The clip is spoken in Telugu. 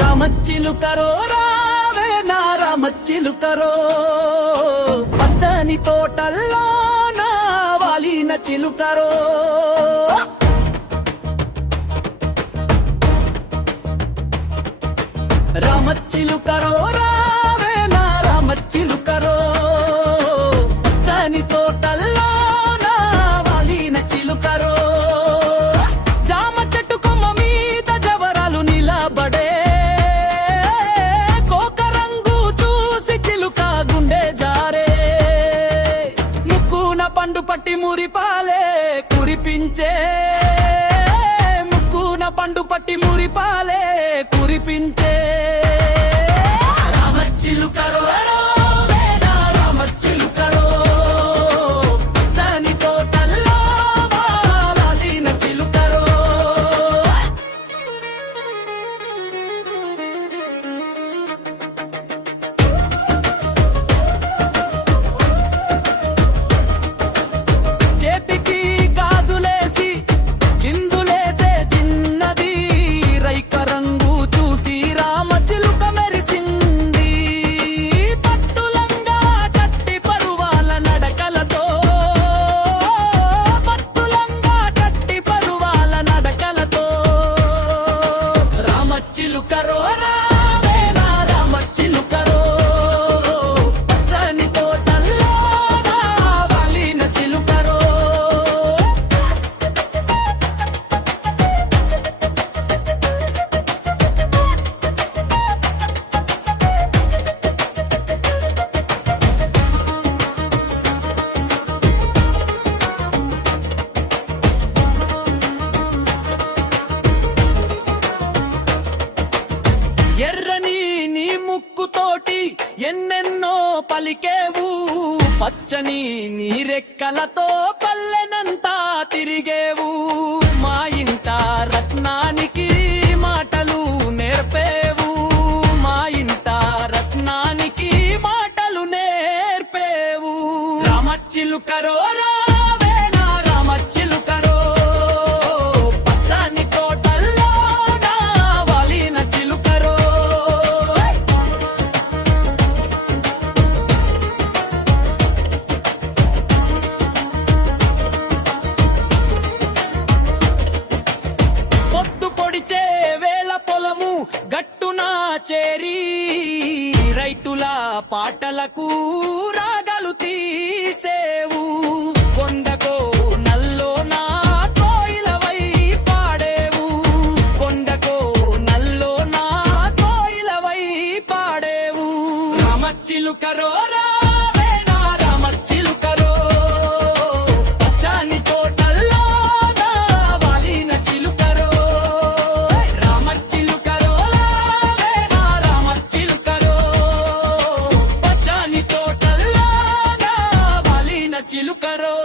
రామచిలుకరో రావే నా రామచిలుకరో, పచ్చని తోటల్లో నా వాలిన చిలుకరో. రామచిలుకరో రావే నా రామచిలుకరో, పచ్చని తోటల్లో నా వాలిన చిలుకరో. జామ చెట్టు కొమ్మ మీద జవరాలు నిలబడే, పండు పట్టి మురిపాలే కురిపించే, ముక్కున పండు పట్టి మురిపాలే కురిపించే. రామచిలుకరో రామచిలుకరో, పచ్చని తోటల్లో వాలిన చిలుకరో. చిలుకరో రావే నా రామచిలుకరో, పచ్చని తోటల్లో నా వాలిన చిలుకరో. ఎర్రని నీ ముక్కుతోటి ఎన్నెన్నో పలికేవు, పచ్చని నీ రెక్కలతో పల్లెనంతా తిరిగేవు. మా ఇంట రత్నానికి మాటలు నేర్పేవు, మా ఇంట రత్నానికి మాటలు నేర్పేవు. రామచిలుకరో రావే నా రామచిలుకరో, పచ్చని తోటల్లో నా వాలిన చిలుకరో. పొద్దు పొడిచే వేళ పొలము గట్టున చేరి, రైతుల పాటలకు రాగాలు తీసేవు. కొండకో నల్లో నా కోయిలవై పాడేవు, కొండకో నల్లో నా కోయిలవై పాడేవు. రామచిలుకరో రావే నా రామచిలుకరో, పచ్చని తోటల్లో నా వాలిన చిలుకరో. రామచిలుకరో రావే నా రామచిలుకరో, పచ్చని తోటల్లో నా వాలిన చిలుకరో.